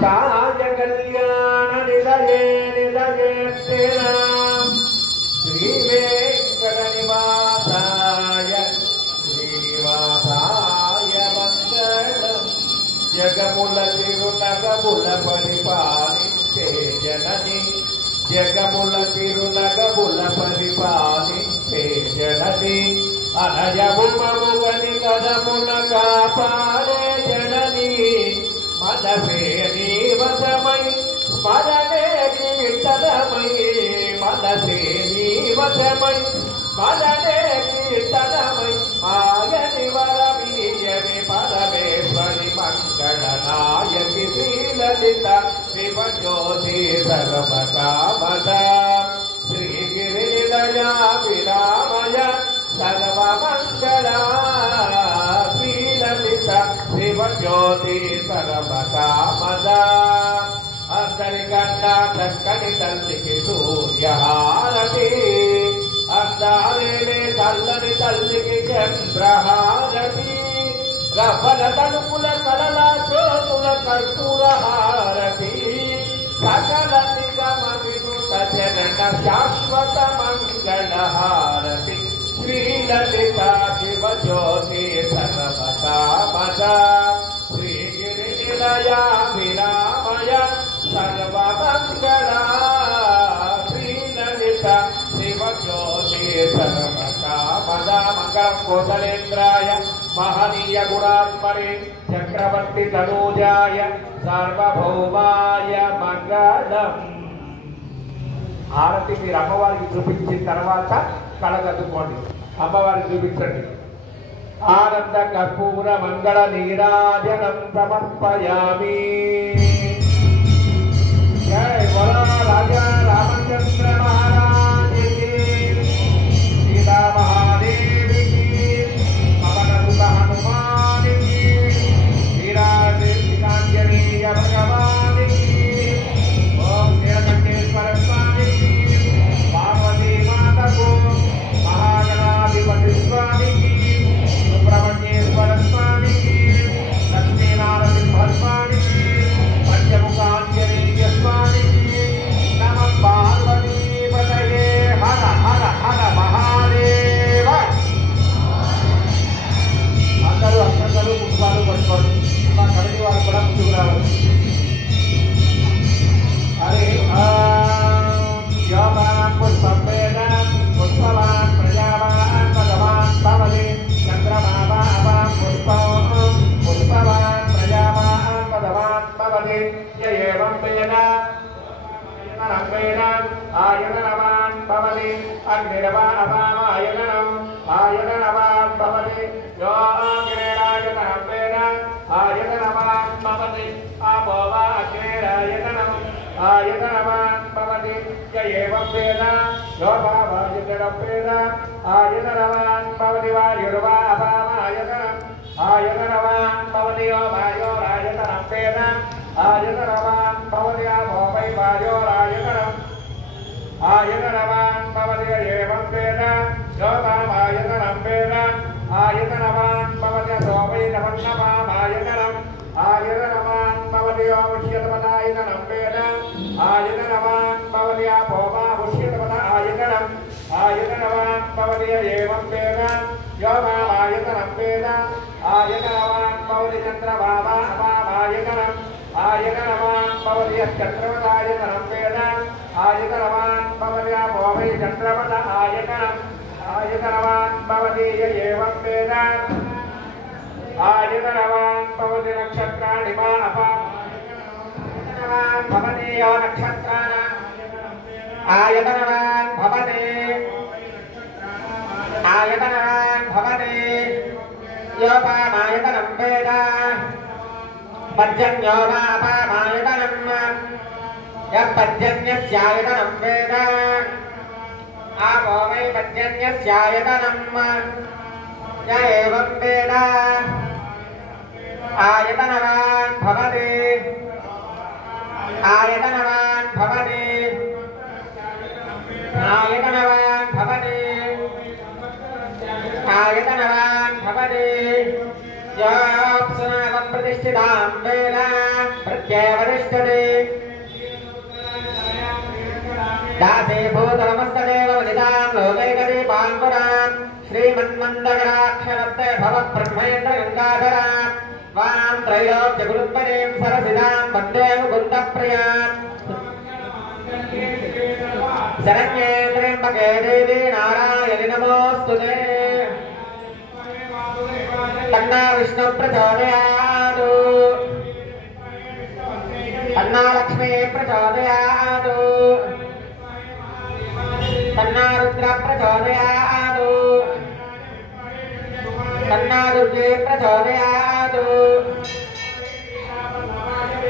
ताज कल्याण निधये निधये तेरा श्री वेंकट निवासाय श्रीनिवासाय मंगलम जगमुल तिरुनगमुल परिपालिंचे जननी जगमुल तिरुनगमुल परिपालिंचे जननी అనయముమముగని కదమున కాపాడే జనని మనసే నీవసమై స్మరణే కీర్తనమై మనసే నీవసమై స్మరణే కీర్తనమై మాయని వరమీయని పరమేశ్వరి మంగళ నాయకి శ్రీలలిత శివజ్యోతి సర్వకామద శ్రీగిరి నిలయా విరామయ सर्वमंगला श्रीललित शिवज्योति सर्वकामदा अंतरिकन्ना दक्कनि तल्लिकी सूर्यहारति अंदारेले तल्లని तल्लिकी चंद्रहारति రఫల తలుపుల కలల జ్యోతుల కర్పూరహారతి సకల నిగమ వినుత జనన శాశ్వత మంగళహారతి శ్రీలలితా శివజ్యోతి సర్వకామద శ్రీగిరి నిలయా విరామయ సర్వమంగళా శ్రీలలిత శివజ్యోతి సర్వకామద మంగళం కోసలేంద్రాయ మహనీయ గుణాత్మనే చక్రవర్తి తనూజాయ సార్వభౌమాయ మంగళం. హారతి మీరు అమ్మవారికి చూపించిన తర్వాత కళగద్దుకోండి. అమ్మవారికి చూపించండి. ఆనంద కర్పూర మంగళ నీరాజనం సమర్పయామి. జై బోలో రాజా రామచంద్ర మహారాజ్ కి, సీతా మహాదేవి కి, పవన సుత హనుమాన్ కి, శ్రీరాజేంద్రాంజనేయ భగవాన్ కి, ఓం నీలకంఠేశ్వర స్వామి కి, పార్వతీ మాతకు, महागणाधिपति स्वामी की, सुब्रह्मण्येश्वर स्वामी की, लक्ष्मीनारायण स्वामी की, पंचमुखांजनेय स्वामी की, नमः पार्वती पतये हर हर हर महादेव. అందరూ అక్షంతలు పుష్పాలు పట్టుకోండి. మా కమిటీ వారు కూడా ముందుకు రావాలి. హరి యోగానం పుష్పేన పుష్పవాన్ ప్రజావాన్ భగవాన్ భవతి చంద్రమావాన్ పుష్పవాన్ ప్రజావాన్ భగవాన్ భవతి ఏవం వేద ఆయనవాన్ భవతి అగ్నిరవాయనం ఆయనవాన్ భవతి యోగిరేరాయనం వేద ఆయనవాన్ భవతి ఆపోవా అగ్నిరాయనం ఆయనవాన్ భవతి ఏవం వేద యోగావాయునం వేద ఆయనవాన్ భవతి వాయుర్వా అపామాయనం ఆయనవాన్ భవతి యోమాయోరాయనం వేద ఆయనవాన్ భవతి ఆపోవై వాయోరాయనం ఆయనవాన్ భవతి ఏవం వేద యోగామాయనం వేద ఆయనవాన్ భవతి సోమై నమన్నమాయనం ఆయనవాన్ భవతి యోష్యతపదాయనం వేద ఆయనవాన్ భవతి ఆపోమా ఉష్యతపద ఆయనం ఆయనవాన్ భవతి ఏవం వేద యోగామాయనం వేద ఆయనవాన్ భవతి చంద్రమావా అపామాయనం ఆయనవాన్ భవతి చంద్రవదాయనం వేద ఆయనవాన్ భవతి ఆపోమై చంద్రవద ఆయనం ఆయనవాన్ భవతి ఏవం వేద ఆయనవాన్ భవతి నక్షత్రాణి మా అపాయనవాన్ భవతి యో నక్షత్రాణం ఆయనవాన్ భవతి ఆయనవాన్ భవతి యోపామాయతనం వేద పర్జన్యో వా అపామాయతనం యపర్జన్యస్యాయతనం వేద ఆపో వై పర్జన్యస్యాయతనం య ఏవం వేద ఆయతనవాన్ భవతి ఆయతనవాన్ భవతి ఆయతనవాన్ భవతి ఆయతనవాన్ భవతి योऽप्सुनावं प्रतिष्ठितां वेद प्रत्यवतिष्ठति दासे भूतमस्तदेव वनितां लोकैकदीपां पुरां श्रीमन्मन्दगराक्षरप्ते भवब्रह्मेन्द्र गङ्गाधरां वां त्रैलोक्यगुरुत्पदीं सरसिदां वन्दे मुकुन्दप्रियां शरण्ये त्र्यम्बके देवी नारायणि नमोऽस्तुते तन्ना विष्णु प्रचोदयातु तन्ना लक्ष्मी प्रचोदयातु तन्ना रुद्र प्रचोदयातु तन्ना दुर्गे प्रचोदयातु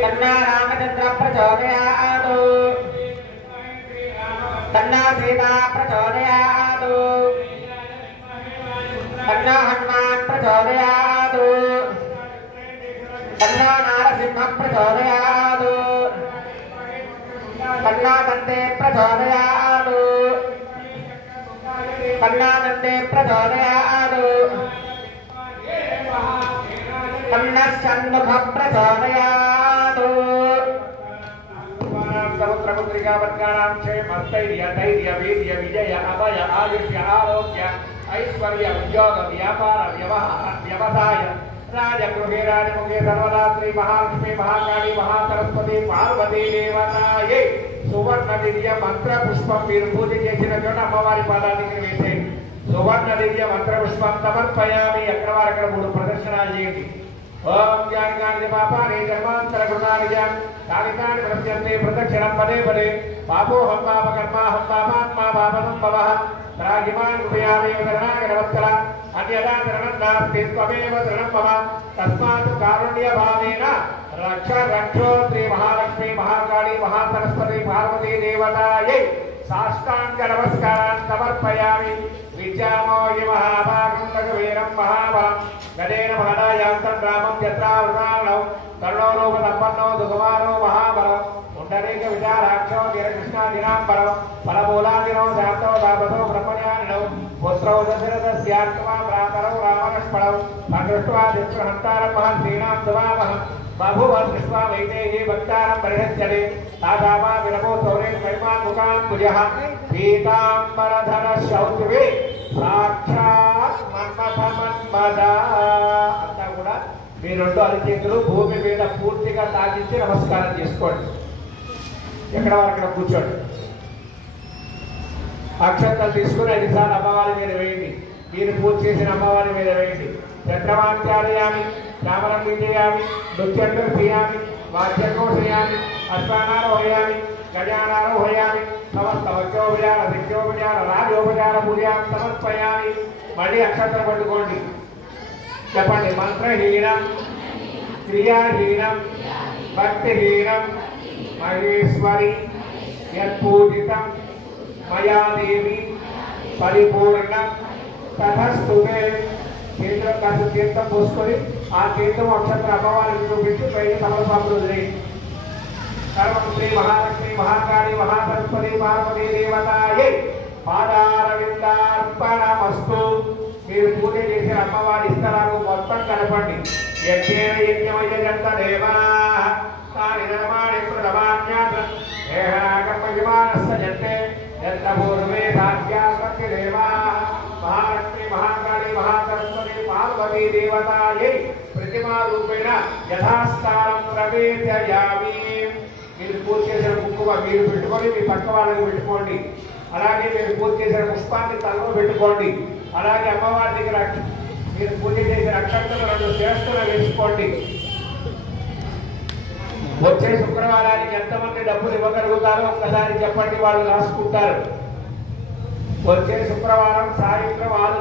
तन्ना रामचंद्र प्रचोदयातु तन्ना सीता प्रचोदयातु तन्ना हनुमान् प्रचोदयातु तन्ना नारसिंह प्रचोदयातु तन्ना दन्ते प्रचोदयातु तन्ना दन्ते प्रचोदयातु तन्ना षण्मुख प्रचोदयातु समुद्रपुत्रिका वर्गाणां क्षेमस्थैर्य धैर्य वीर्य विजय अभय आयुष्य आरोग्य ऐश्वर्य उद्योग व्यापार व्यवसाय राजगृहे राजमुखे सर्वदात्री महालक्ष्मी महाकाली महासरस्वती पार्वती देवताये सुवर्ण दिव्य मंत्र पुष्पं మీరు పూజ చేసిన చోట అమ్మవారి పాదానికి వేసే సువర్ణ దివ్య మంత్ర పుష్పం సమర్పయామి. అక్కడ వారు మూడు ప్రదర్శనలు చేయండి. ఓం జ్ఞాని పాపాని జన్మాంతర గుణాని కాళికాని ప్రత్యంతే ప్రదక్షిణం పదే పదే పాపోహం పాప కర్మాహం పాపాత్మా పాపసం భవః రాగిమాన్ కృపయామి వదనాగరవత్సల అన్యదా శరణం నాస్తి త్వమేవ శరణం మమ తస్మాత్ కారుణ్యభావేన రక్ష రక్షో శ్రీ మహాలక్ష్మి మహాకాళి మహాసరస్వతి పార్వతీ దేవతాయై సాష్టాంగ నమస్కారాన్ సమర్పయామి. విద్యామోయ మహాభాగం వీరం మహాబలం గదేన మహదాయాంతం రామం యత్రావృతారణం కర్ణోరూప సంపన్నో దుకుమారో మహాబలం పుండరీక విచారాక్షో గిరకృష్ణాదినాంబరం ఫలమూలాదినో శాంతో దాపతో బ్రహ్మజ్ఞానినో పుత్రో దశరథస్యాత్మా ప్రాతరౌ రామలక్ష్మణౌ సందృష్ట్వా దిక్షహంతారం మహర్షీణాం దువామహం బభువ దృష్ట్వా వైదేహీ భక్తారం పరిహత్యతే తాదామా వినమో సౌరే పరిమాన్ముఖాం భుజః పీతాంబరధర శౌచవే సాక్షాత్ మన్మథమన్మద. అంతా కూడా మీ రెండు అరిచేతులు భూమి మీద పూర్తిగా తాకించి నమస్కారం చేసుకోండి. ఎక్కడ అక్కడ కూర్చోండి. అక్షంతలు తీసుకుని 5 సార్లు అమ్మవారి మీద వేయండి. మీరు పూజ చేసిన అమ్మవారి మీద వేయండి. చంద్రమాంచాలయామి రామరం విజయామి నృత్యం చేయామి వాద్యకోశయామి అశ్వానారోహయామి గజానారోహయామి సమస్త వజ్రోపచార శిక్షోపచార రాజోపచార పూజాం సమర్పయామి. మళ్ళీ అక్షంతలు పట్టుకోండి. చెప్పండి. మంత్రహీనం క్రియాహీనం భక్తిహీనం మహేశ్వరి యత్పూజితం మయా దేవి పరిపూర్ణం తథస్తుతే. కేంద్రం కాస్త తీర్థం పోసుకొని ఆ తీర్థం అక్షంతర అమ్మవారికి చూపించి పైన తమలపాకులు వదిలేయండి. సర్వం శ్రీ మహాలక్ష్మి మహాకాళి మహాసరస్వతి పార్వతీ దేవతాయై పాదారవిందార్పణమస్తు. మీరు పూజ చేసిన అమ్మవారి స్థలాలు మొత్తం కలపండి. యజ్ఞేన యజ్ఞమయ్యంత దేవా తాని నిర్మాణి ప్రథమాజ్ఞాతం ఏహాకర్మయమానస్య జంతే యత్న పూర్వే భాగ్యాస్య దేవా మహాలక్ష్మి మహాకాళి మహాసరస్వతి పార్వతీ దేవతాయై ప్రతిమా రూపేణ యథాస్థానం ప్రవేశయామి. మీరు పూజ చేసిన కుంకుమ మీరు పెట్టుకొని మీ పక్క వాళ్ళకి పెట్టుకోండి. అలాగే మీరు పూజ చేసిన పుష్పాన్ని తలలో పెట్టుకోండి. అలాగే అమ్మవారి దగ్గర మీరు పూజ చేసిన అక్షంతలు 2 శ్రేష్ఠులు వేసుకోండి. వచ్చే శుక్రవారానికి ఎంతమంది డబ్బులు ఇవ్వగలుగుతారో ఒక్కసారి చెప్పండి. వాళ్ళు రాసుకుంటారు. వచ్చే శుక్రవారం సాయంత్రం 6